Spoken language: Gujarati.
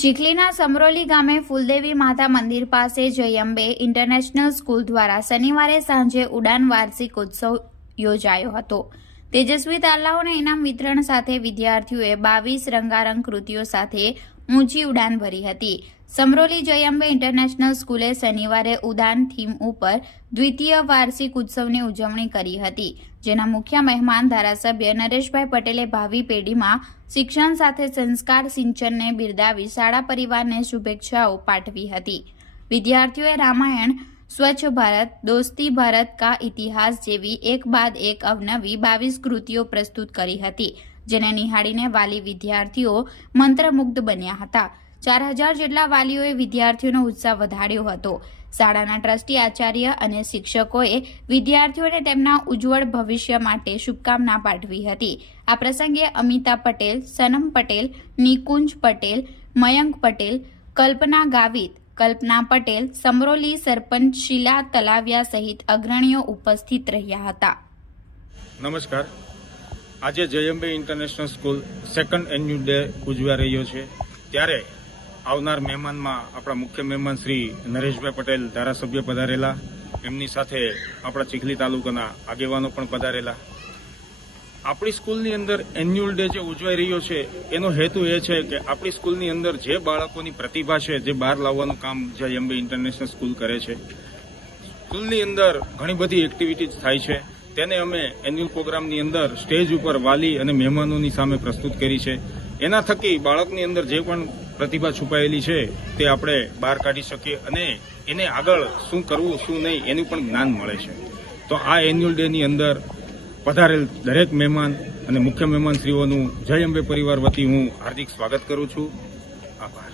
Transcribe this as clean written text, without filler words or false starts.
ચીખલીના સમરોલી ગામે ફૂલદેવી માતા મંદિર પાસે જય અંબે ઇન્ટરનેશનલ સ્કૂલ દ્વારા શનિવારે સાંજે ઉડાન વાર્ષિક ઉત્સવ યોજાયો હતો। તેજસ્વી તાલાઓના ઇનામ વિતરણ સાથે વિદ્યાર્થીઓએ 22 રંગારંગ કૃતિઓ સાથે ઊંચી ઉડાન ભરી હતી। સમરોલી જય અંબે ઇન્ટરનેશનલ સ્કૂલે શનિવારે ઉડાન થીમ ઉપર દ્વિતીય વાર્ષિક ઉત્સવની ઉજવણી કરી હતી, જેના મુખ્ય મહેમાન ધારાસભ્ય નરેશભાઈ પટેલે ભાવિ પેઢીમાં શિક્ષણ સાથે સંસ્કાર સિંચનને બિરદાવી શાળા પરિવારને શુભેચ્છાઓ પાઠવી હતી। વિદ્યાર્થીઓએ રામાયણ, સ્વચ્છ ભારત, દોસ્તી ભારત કા ઇતિહાસ જેવી એક બાદ એક અવનવી 22 કૃતિઓ પ્રસ્તુત કરી હતી, જેને નિહાળીને વાલી વિદ્યાર્થીઓ મંત્રમુગ્ધ બન્યા હતા। 4000 જેટલા વાલીઓએ વિદ્યાર્થીઓનો ઉત્સાહ વધાર્યો હતો। શાળાના ટ્રસ્ટી, આચાર્ય અને શિક્ષકોએ વિદ્યાર્થીઓને તેમના ઉજ્જવળ ભવિષ્ય માટે શુભકામના પાઠવી હતી। આ પ્રસંગે અમિતા પટેલ, સનમ પટેલ, નિકુંજ પટેલ, મયંક પટેલ, કલ્પના ગાવિત, કલ્પના પટેલ, સમરોલી સરપંચ શીલા તલાવિયા સહિત અગ્રણીઓ ઉપસ્થિત રહ્યા હતા। નમસ્કાર। આજે Jay Ambe international school second annual day ઉજવા રહ્યો છે, ત્યારે આવનાર મહેમાનમાં આપણા મુખ્ય મહેમાન શ્રી નરેશભાઈ પટેલ ધારાસભ્ય પધારેલા, એમની સાથે આપણા ચીખલી તાલુકાના આગેવાનો પણ પધારેલા। આપણી સ્કૂલની અંદર એન્યુઅલ ડે જે ઉજવાઈ રહ્યો છે એનો હેતુ એ છે કે આપણી સ્કૂલની અંદર જે બાળકોની પ્રતિભા છે જે બહાર લાવવાનું કામ જય અંબે ઇન્ટરનેશનલ સ્કૂલ કરે છે। સ્કૂલની અંદર ઘણી બધી એક્ટિવિટીઝ થાય છે, તેને અમે એન્યુઅલ પ્રોગ્રામની અંદર સ્ટેજ ઉપર વાલી અને મહેમાનોની સામે પ્રસ્તુત કરી છે। એના થકી બાળકની અંદર જે પણ પ્રતિભા છુપાયેલી છે તે આપણે બહાર કાઢી શકીએ અને એને આગળ શું કરવું શું નહીં એનું પણ જ્ઞાન મળે છે। તો આ એન્યુઅલ ડેની અંદર પધારેલ દરેક મહેમાન અને મુખ્ય મહેમાનશ્રીઓનું જય અંબે પરિવાર વતી હું હાર્દિક સ્વાગત કરું છું। આભાર।